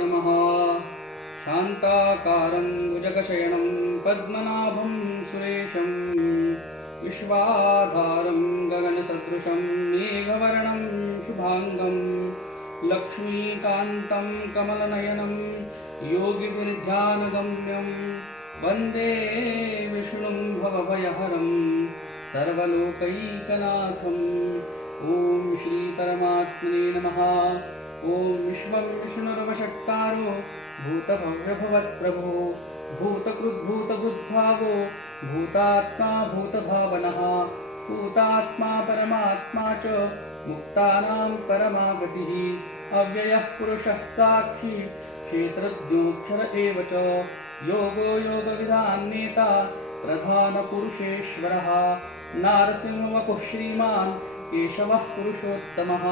नमः। शान्ताकारं भुजगशयनं पद्मनाभं सुरेशं विश्वाधारं गगनसदृशं मेघवर्णं शुभांगं लक्ष्मीकान्तं कमलनयनं योगिभिर्ध्यानगम्यं वन्दे विष्णुं भवभयहरं सर्वलोकैकनाथम्। ॐ श्री परमात्मने नमः। ॐ विश्वं विष्णुर्वषट्कारो भूतभव्यभवत्प्रभो भूतकृद्भूतभुद्भावो भूतात्मा भूतभावनः भूतात्मा परमात्मा च मुक्तानां परमागतिः अव्ययः पुरुषः साक्षी क्षेत्रज्ञोऽक्षर एव च योगो योगविदान्नेता प्रधानपुरुषेश्वरः नारसिंहवपुः श्रीमान् केशवः पुरुषोत्तमः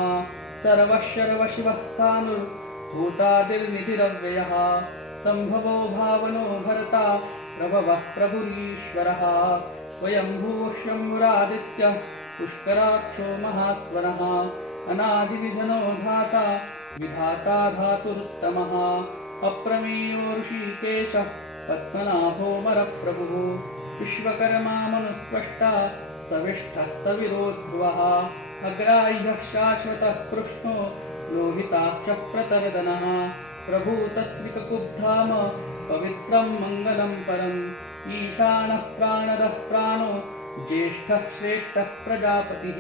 सर्वशर्वशिवस्थाणुर्भूतादिर्निधिरव्ययः सम्भवो भावनो भर्ता प्रभवः प्रभुरीश्वरः स्वयंभूः शम्भुरादित्यः पुष्कराक्षो महास्वरः अनादिनिधनो धाता विधाता धातुरुत्तमः अप्रमेयो ऋषिकेशः पद्मनाभो वरप्रभुः विश्वकर्मा मनुस्पष्टा स्तविष्ठस्तविरो ध्रुवः अग्राह्यः शाश्वतः कृष्णो लोहिताक्षः प्रतरदनः प्रभूतस्त्रिककुब्धाम पवित्रं मङ्गलं परम् ईशानः प्राणदः प्राणो ज्येष्ठः श्रेष्ठः प्रजापतिः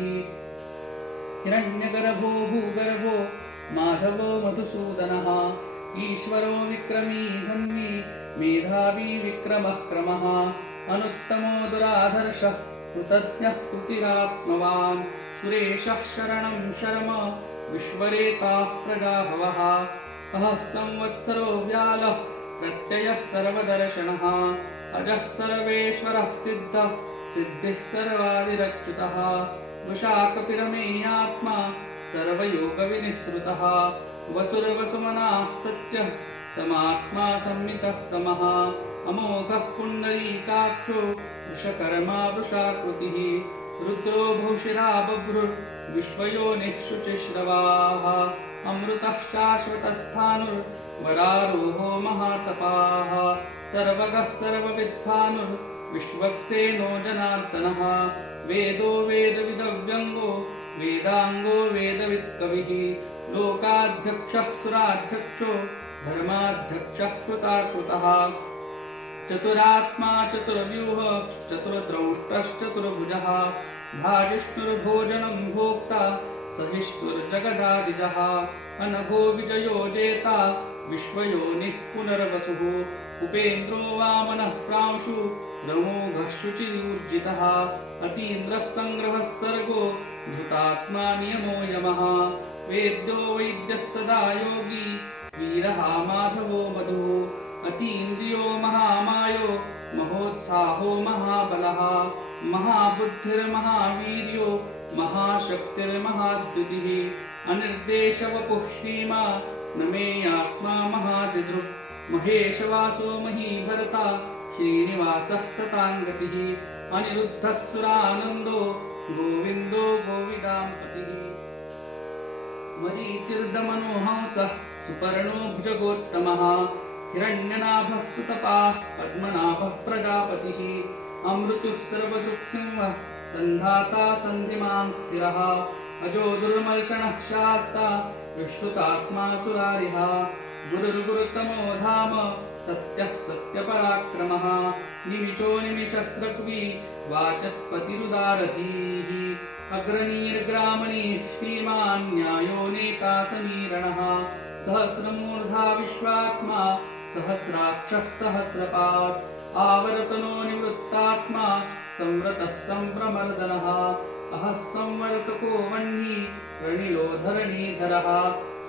हिरण्यगर्भो भूगर्भो माधवो मधुसूदनः ईश्वरो विक्रमी धन्वी मेधावी विक्रमः क्रमः अनुत्तमो दुराधर्षः कृतज्ञः कृतिरात्मवान् सुरेशः शरणं शर्म विश्वरेताः प्रजाभवः अहः संवत्सरो व्यालः प्रत्ययः सर्वदर्शनः अजः सर्वेश्वरः सिद्धः सिद्धिः सर्वादिरच्युतः वशाकपिरमेयात्मा सर्वयोगविनिःसृतः वसुरवसुमनाः सत्यः समात्मा संमितः समः अमोघः पुण्डरीकाक्षो वृषकर्मा वृषाकृतिः रुद्रो भूषिरा बभ्रुर्विश्वयोनिः शुचिश्रवाः अमृतः शाश्वतस्थाणुर्वरारोहो महातपाः सर्वगः सर्वविद्वानुर्विश्वक्सेनो जनार्दनः वेदो वेदविदव्यङ्गो वेदाङ्गो वेदवित्कविः लोकाध्यक्षः सुराध्यक्षो धर्माध्यक्षः कृताकृतः चतुरात्मा चतुर्व्यूह चतुर्द्रौष्टश्चतुर्भुजः भ्राजिष्णुर्भोजनं भोक्ता सहिष्णुर्जगदादिजः अनघो विजयो जेता विश्वयोनिः पुनर्वसुः उपेन्द्रो वामनः प्रांशु रमोघः शुचिर्जितः अतीन्द्रः सङ्ग्रहः सर्गो धृतात्मा नियमो यमः वेद्यो वैद्यः सदा योगी वीरः माधवो मधुः अतीन्द्रियो महामायो महोत्साहो महाबलः महाबुद्धिर्महावीर्यो महाशक्तिर्महाद्युतिः अनिर्देशवपुः श्रीमा नमेयात्मा महादिदृक् महेशवासो महीभरता श्रीनिवासः सताङ्गतिः अनिरुद्धः सुरानन्दो गोविन्दो गोविदाम्पतिः मरीचिर्दमनोहंसः सुपर्णो भुजगोत्तमः हिरण्यनाभः सुतपाः पद्मनाभः प्रजापतिः अमृतुः सर्वदृक्सिंहः सन्धाता सन्धिमान् स्थिरः अजो दुर्मर्शनः शास्ता विश्रुतात्मा सुरारिः गुरुर्गुरुतमो धाम सत्यः सत्यपराक्रमः निमिषो निमिषस्रक्वी वाचस्पतिरुदारधीः अग्रणीर्ग्रामणीः श्रीमान् न्यायो नेता समीरणः सहस्रमूर्धा विश्वात्मा सहस्राक्षः सहस्रपात् आवर्तनो निवृत्तात्मा संवृतः सम्प्रमर्दनः अहः संवर्तको वह्नि रणिलो धरणीधरः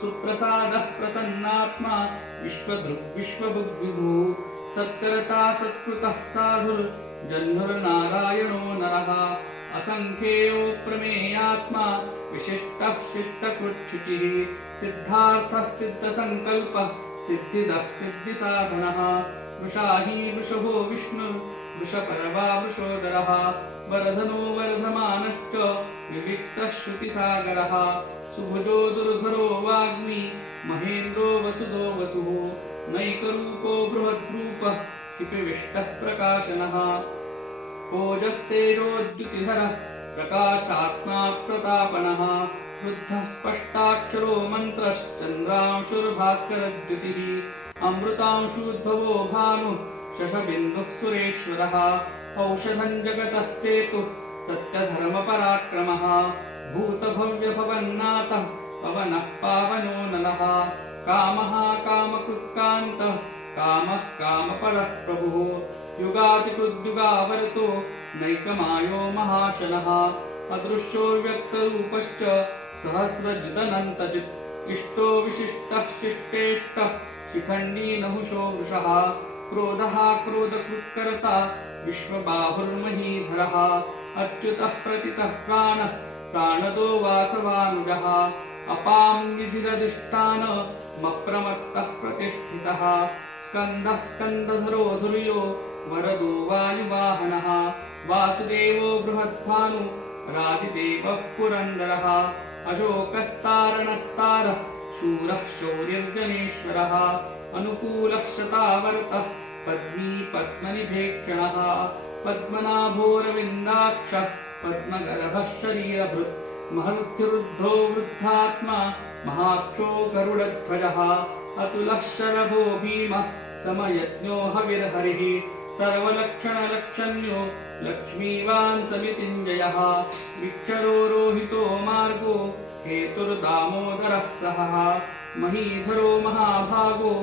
सुप्रसादः प्रसन्नात्मा विश्वभुग्विभुः सत्कर्ता सत्कृतः साधुर्जह्नुर्नारायणो नरः असङ्ख्येयो प्रमेयात्मा विशिष्टः शिष्टकृच्छुचिः सिद्धार्थः सिद्धसङ्कल्पः सिद्धिदः सिद्धिसाधनः वृषाही वृषभो विष्णुर्वृषपर्वा वृषोदरः वरधनो वर्धमानश्च विविक्तः श्रुतिसागरः सुभुजो दुर्धरो वाग्मी महेन्द्रो वसुदो वसुः नैकरूपो बृहद्रूपः किपिविष्टः प्रकाशनः ओजस्तेजोद्युतिधरः प्रकाशात्मा प्रतापनः बुद्धः स्पष्टाक्षरो मन्त्रश्चन्द्रांशुर्भास्करद्युतिः अमृतांशूद्भवो भानुः शशबिन्दुः सुरेश्वरः औषधं जगतः सेतुः सत्यधर्मपराक्रमः भूतभव्यभवन्नाथः पवनः पावनो नलः कामः कामकृत्कान्तः कामः कामपरः प्रभुः युगातिकृद्युगावर्तो नैकमायो महाशनः अदृश्यो व्यक्तरूपश्च सहस्रजिदनन्तचित् इष्टो विशिष्टः शिष्टेष्टः शिखण्डी नहुषो वृषः क्रोधः क्रोधकृत्कर्ता विश्वबाहुर्महीधरः अच्युतः प्रतितः प्राणः प्राणदो वासवानुजः अपां निधिरधिष्ठानमप्रमत्तः प्रतिष्ठितः स्कन्दः स्कन्दधरो धुर्यो वरदो वायुवाहनः वासुदेवो बृहद्भानु राजिदेवः पुरन्दरः अशोकस्तारणस्तारः शूरः शौर्यर्जनेश्वरः अनुकूलः शतावर्तः पद्मी पद्मनिभेक्षणः पद्मनाभोरविन्दाक्षः पद्मगर्भः शरीरभृत् महर्त्युरुद्धो वृद्धात्मा महाक्षो गरुडध्वजः अतुलः शरभो भीमः समयज्ञो हविर्हरिः सर्वलक्षणलक्षण्यो लक्ष्मीवान् समितिञ्जयः विक्षरो रोहितो मार्गो हेतुर्दामोदरः सहः महीधरो महाभागो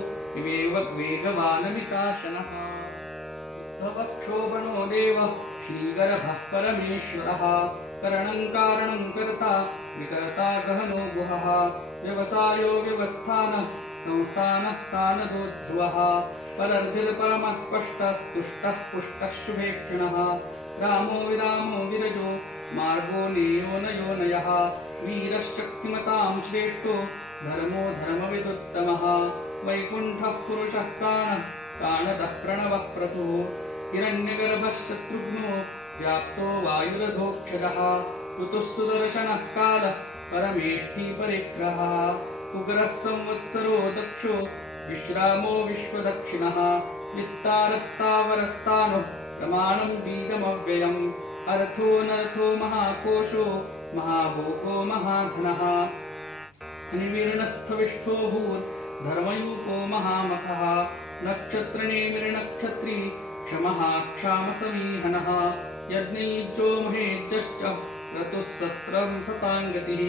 वेगवानविकाशनः भवक्षोभणो देवः श्रीगर्भः परमेश्वरः करणं कारणं कर्ता विकर्ता गहनो गुहः व्यवसायो व्यवस्थानः संस्थानस्थानदो ध्रुवः परर्धिर्परमस्पष्टस्तुष्टः पुष्टः शुभेक्षणः रामो विरामो विरजो मार्गो नेयो नयोनयः वीरश्शक्तिमतां श्रेष्ठो धर्मो धर्मविदुत्तमः वैकुण्ठः पुरुषः प्राणः प्राणदः प्रणवः प्रभुः हिरण्यगर्भः शत्रुघ्नो व्याप्तो वायुरधोक्षजः ऋतुः सुदर्शनः कालः परमेष्ठी परिग्रहः उग्रः संवत्सरो दक्षो विश्रामो विश्वदक्षिणः विस्तारस्तावरस्तानुः प्रमाणं बीजमव्ययम् अर्थोऽनर्थो महाकोशो महाभोगो महाधनः निविर्णस्थविष्ठो भूर्धर्मयूपो महामखः नक्षत्रणेमिर्नक्षत्री क्षमः क्षामसमीहनः यज्ञयुज्यो महेज्यश्च क्रतुः सत्रं सताङ्गतिः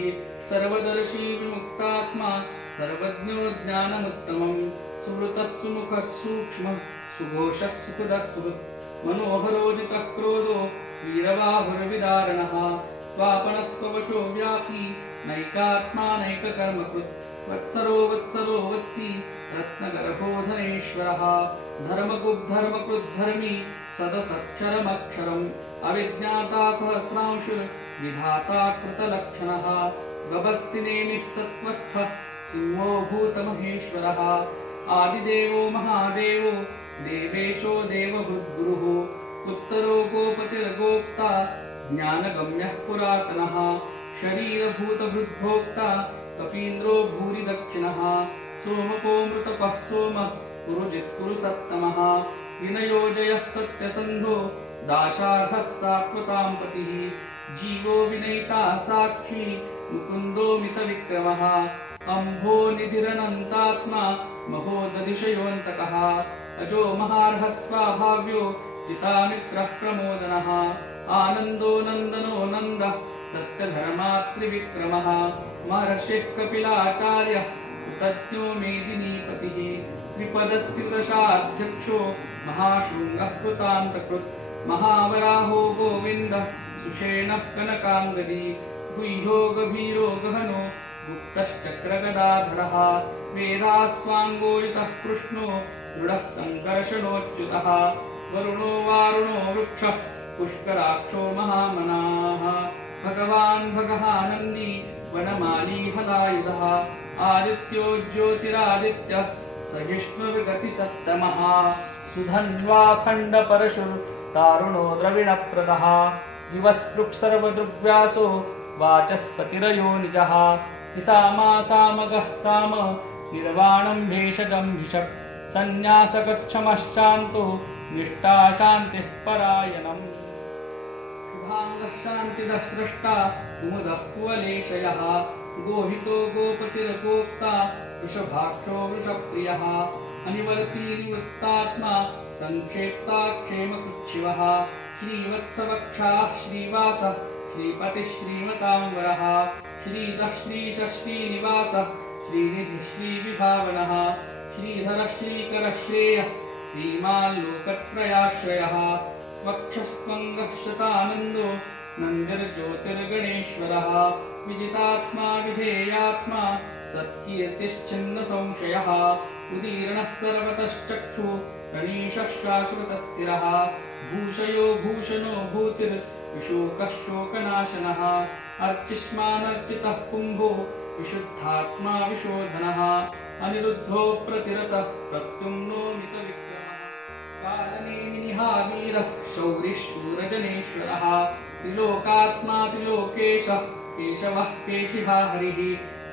सर्वदर्शी विमुक्तात्मा सर्वज्ञो ज्ञानमुत्तमम् सुवृतः सुमुखः सूक्ष्मः सुघोषः सुखदः सुहृत् मनोहरोजितः क्रोधो वीरबाहुर्विदारणः स्वापनस्ववशो व्यापी नैकात्मा नैककर्मकृत् वत्सरो वत्सरो वत्सी रत्नगर्भोधनेश्वरः धर्मकृद्धर्मकृद्धर्मी सदसक्षरमक्षरम् अविज्ञाता सहस्रांशुर्विधाता कृतलक्षणः गभस्तिनेमिः सत्त्वस्थः सिंहो भूतमहेश्वरः आदिदेवो महादेवो देवेशो देवभृद्गुरुः उत्तरो गोपतिर्गोप्ता ज्ञानगम्यः पुरातनः शरीरभूतभृद्भोक्ता कपीन्द्रो भूरि दक्षिणः सोमको मृतपः सोमः कुरुजित्कुरु सत्तमः विनयोजयः सत्यसन्धो दाशार्हः सात्वतां पतिः जीवो विनयिता साक्षी मुकुन्दो मितविक्रमः अम्भो निधिरनन्तात्मा महोदधिशयोऽन्तकः अजो महार्हः स्वाभाव्यो जितामित्रः प्रमोदनः आनन्दो नन्दनो नन्दः सत्यधर्मात्रिविक्रमः महर्षिः कपिलाचार्यः कृतज्ञो मेदिनीपतिः त्रिपदस्थितशाध्यक्षो महाशृङ्गः कृतान्तकृत् महावराहो गोविन्दः सुषेणः कनकाङ्गदी गुह्यो गभीरो गहनो गुप्तश्चक्रगदाधरः वेदास्वाङ्गोयुतः कृष्णो दृढः सङ्कर्षणोच्युतः वरुणो वारुणो वृक्षः पुष्कराक्षो महामनाः भगवान् भगहानन्दी वनमाली हलायुधः आदित्यो ज्योतिरादित्यः सहिष्णुर्गतिसत्तमः सुधन्वाखण्डपरशुर्दारुणो द्रविणप्रदः दिवस्पृक्सर्वदृग्व्यासो वाचस्पतिरयो निजः हिसामा सामगः साम निर्वाणं भेषजं भिषक् सन्न्यासगच्छमश्चान्तो निष्ठा शान्तिः परायणम् शुभाङ्गः शान्तिदः स्रष्टा कुमुदः कुवलेशयः गोहितो गोपतिर्गोप्ता वृषभाक्षो वृषप्रियः अनिवर्ती निवृत्तात्मा संक्षेप्ता क्षेमकृच्छिवः श्रीवत्सवक्षाः श्रीवासः श्रीपतिः श्रीमताम्बरः श्रीधः श्रीशः श्रीनिवासः श्रीनिधिः श्रीविभावनः श्रीधरः श्रीकरः श्रेयः श्रीमान् लोकत्रयाश्रयः स्वक्षस्वङ्गः शतानन्दो नन्दिर्ज्योतिर्गणेश्वरः विजितात्मा विधेयात्मा सत्कीर्तिश्चिन्न संशयः उदीर्णः सर्वतश्चक्षु रणीशः शाश्वतस्थिरः भूषयो भूषणो भूतिर्विशोकः शोकनाशनः अर्चिष्मानर्चितः कुम्भो विशुद्धात्मा विशोधनः अनिरुद्धो प्रतिरतः प्रत्युम्नो मितविक्रमः कालनेमिनिहा वीरः शौरिः शूरजनेश्वरः त्रिलोकात्मा त्रिलोकेशः केशवः केशिहा हरिः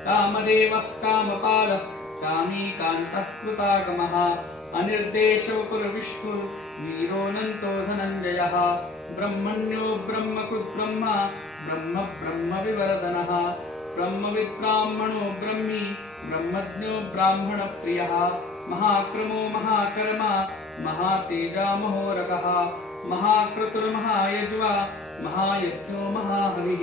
कामदेवः कामपालः कामीकान्तः कृतागमः अनिर्देशवपुरविष्णुर्वीरोऽनन्तो धनञ्जयः ब्रह्मण्यो ब्रह्मकृद्ब्रह्मा ब्रह्म ब्रह्मविवर्धनः ब्रह्मविद्ब्राह्मणो ब्रह्मी ब्रह्मज्ञो ब्राह्मणप्रियः महाक्रमो महाकर्मा महातेजा महोरगः महाक्रतुर्महायज्वा महायज्ञो महाहविः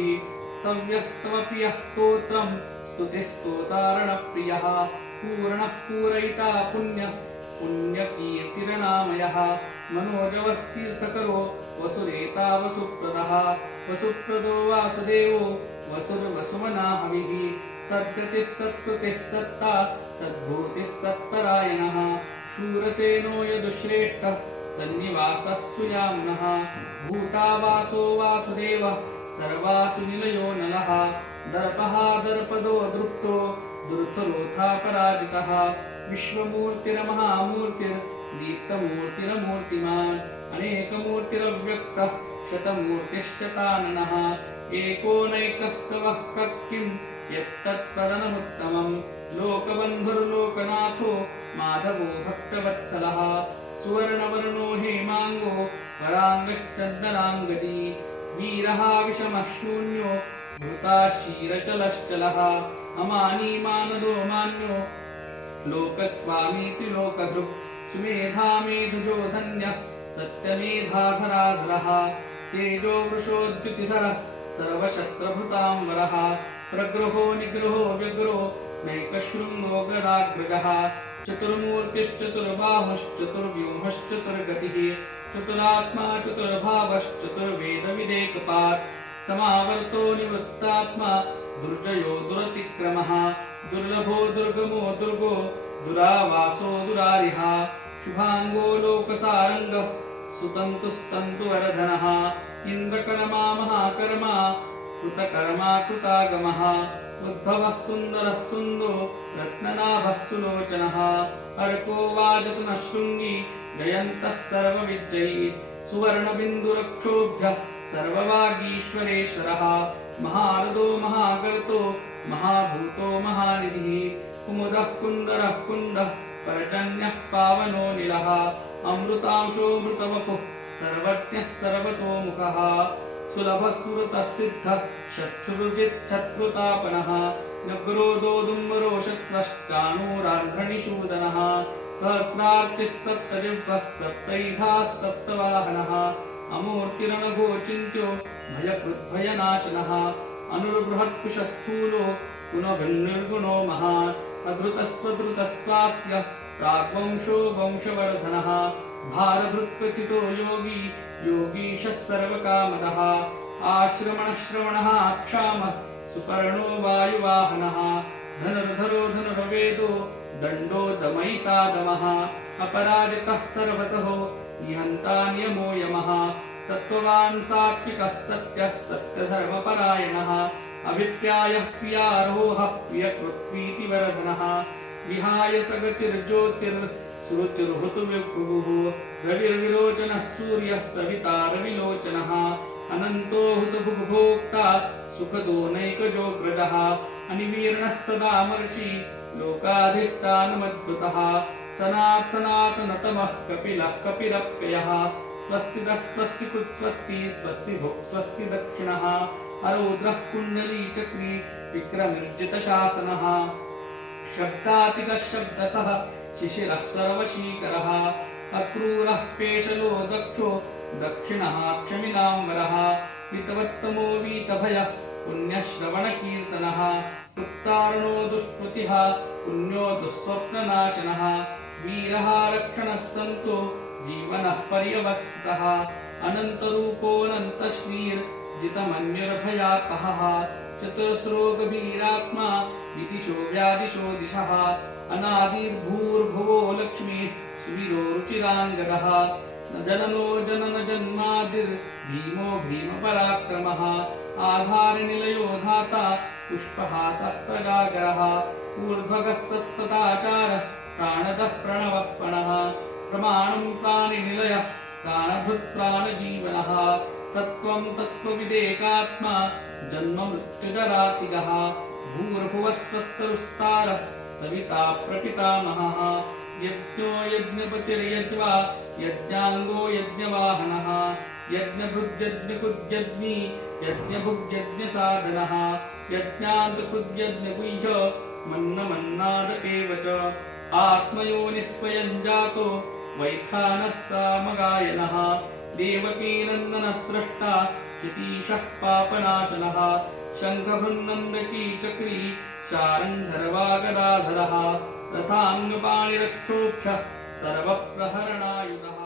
स्तव्यस्तवप्रियः स्तोत्रम् स्तुतिस्तोतारणप्रियः पूर्णः पूरयिता पुण्यः पुण्यकीर्तिरनामयः मनोजवस्तीर्थकरो वसुरेता वसुप्रदः वसुप्रदो वासुदेवो वसुर्वसुमना हविः सद्गतिः सत्कृतिः सत्ता सद्भूतिः सत्परायणः शूरसेनो यदुश्रेष्ठः सन्निवासः सुयाम्नः भूतावासो वासुदेवः सर्वासु निलयो नलः दर्पः दर्पदो दृप्तो दुर्धरोथा पराजितः विश्वमूर्तिरमहामूर्तिर्दीप्तमूर्तिरमूर्तिमान् अनेकमूर्तिरव्यक्तः शतमूर्तिश्चताननः एको नैकः स वः किम् यत्तत्पदनमुत्तमम् लोकबन्धुर्लोकनाथो माधवो भक्तवत्सलः सुवर्णवर्णो हेमाङ्गो वराङ्गश्चन्दनाङ्गदी वीरः विषमः शून्यो भूता क्षीरचलश्चलः अमानी मानदो मान्यो लोकस्वामीति लोकधृक् सुमेधा मेधुजो धन्यः सत्यमेधाधराधरः तेजो वृषोद्युतिधरः सर्वशस्त्रभृताम्बरः प्रगृहो निगृहो व्यग्रो नैकशृङ्गो गदाग्रजः चतुर्मूर्तिश्चतुर्बाहुश्चतुर्व्यूहश्चतुर्गतिः चतुरात्मा चतुर्भावश्चतुर्वेदविदेकपात् समावर्तो निवृत्तात्मा दुर्जयो दुरतिक्रमः दुर्लभो दुर्गमो दुर्गो दुरावासो दुरारिः शुभाङ्गो लोकसारङ्गः सुतन्तुस्तन्तुवरधनः इन्द्रकर्मा महाकर्मा कृतकर्मा कृतागमः उद्भवः सुन्दरः सुन्दो रत्ननाभः सुलोचनः अर्को वाजसनः शृङ्गी जयन्तः सर्वविजयी सुवर्णबिन्दुरक्षोभ्यः सर्ववागीश्वरेश्वरः महारदो महागर्तो महाभूतो महानिधिः कुमुदः कुन्दरः कुन्दः पर्जन्यः पावनो निलः अमृतांशो मृतवपुः सर्वज्ञः सर्वतोमुखः सुलभः सुरतः चक्षुरुजिच्छत्रुतापनः नग्रोदोदुम्बरो शत्वश्चाणूरार्धनिषूदनः सहस्रार्चिः सप्तजिह्वः सप्तैधाः सप्तवाहनः अमूर्तिरनघोचिन्त्यो भयकृद्भयनाशनः अनुर्बृहत्कुशस्थूलो गुणभिर्निर्गुणो महान् अधृतस्वधृतस्वास्य प्राग्वंशो वंशवर्धनः भारभृत्कथितो योगी योगीशः सर्वकामदः आश्रमणश्रवणः क्षामः सुपर्णो वायुवाहनः धनुर्धरो धनुर्वेदो दण्डो दमयितादमः अपराजितः सर्वसहो निहन्ता नियमो यमः सत्त्ववान् सात्विकः सत्यः सत्यधर्मपरायणः अभिप्रायः प्रियारोहः प्रियकृत्प्रीतिवर्धनः विहाय सगतिर्ज्योतिर्सुरुचिर्हृतुविभुः रविर्विलोचनः सूर्यः सविता रविलोचनः अनन्तो हुतभुग्भोक्ता सुखदो नैकजोग्रजः अनिमीर्णः सदा मर्षि लोकाधिष्ठानमद्भुतः सनातनतमः कपिलः कपिरप्ययः स्वस्तिदः स्वस्तिकृत् स्वस्ति स्वस्ति भुक् स्वस्ति दक्षिणः अरौद्रः कुण्डली चक्री विक्रमिर्जितशासनः शब्दातिकः शब्दसः शिशिरः सर्वशीकरः अक्रूरः पेशलो दक्षो दक्षिणः क्षमिलाम्बरः वितवत्तमो वीतभयः पुण्यश्रवणकीर्तनः उत्तारणो दुष्कृतिः पुण्यो दुःस्वप्ननाशनः वीरः रक्षणः सन्तो जीवनः पर्यवस्थितः अनन्तरूपोऽनन्तश्रीर्जितमन्युर्भयापहः चतुस्रो गभीरात्मा विदिशो व्यादिशो दिशः अनादिर्भूर्भुवो लक्ष्मीः सुवीरो रुचिराङ्गदः जननो जनन जन्मादिर्भीमो भीमपराक्रमः आधारनिलयो धाता पुष्पहासः प्रजागरः ऊर्ध्वगः सत्तताचारः प्राणदः प्रणवः पणः प्रमाणं प्राणिनिलयः प्राणभृत्प्राणजीवनः तत्त्वं तत्त्वविदेकात्मा जन्ममृत्युजरातिगः भूर्भुवस्वस्तरुस्तारः सविता प्रपितामहः यज्ञो यज्ञपतिर्यज्वा यज्ञाङ्गो यज्ञवाहनः यज्ञभुज्यज्ञकुज्यज्ञी यज्ञभुग्यज्ञसाधनः यज्ञान्तकृद्यज्ञकुह्य मन्नमन्नाद एव च आत्मयोनिः स्वयं जातो वैखानः सामगायनः देवकीनन्दनः स्रष्टा यतीशः पापनाशनः शङ्खभृन्नन्दकी चक्री शारङ्गधरवागदाधरः रथाङ्गपाणिरक्षोभ्यः सर्वप्रहरणायुधः।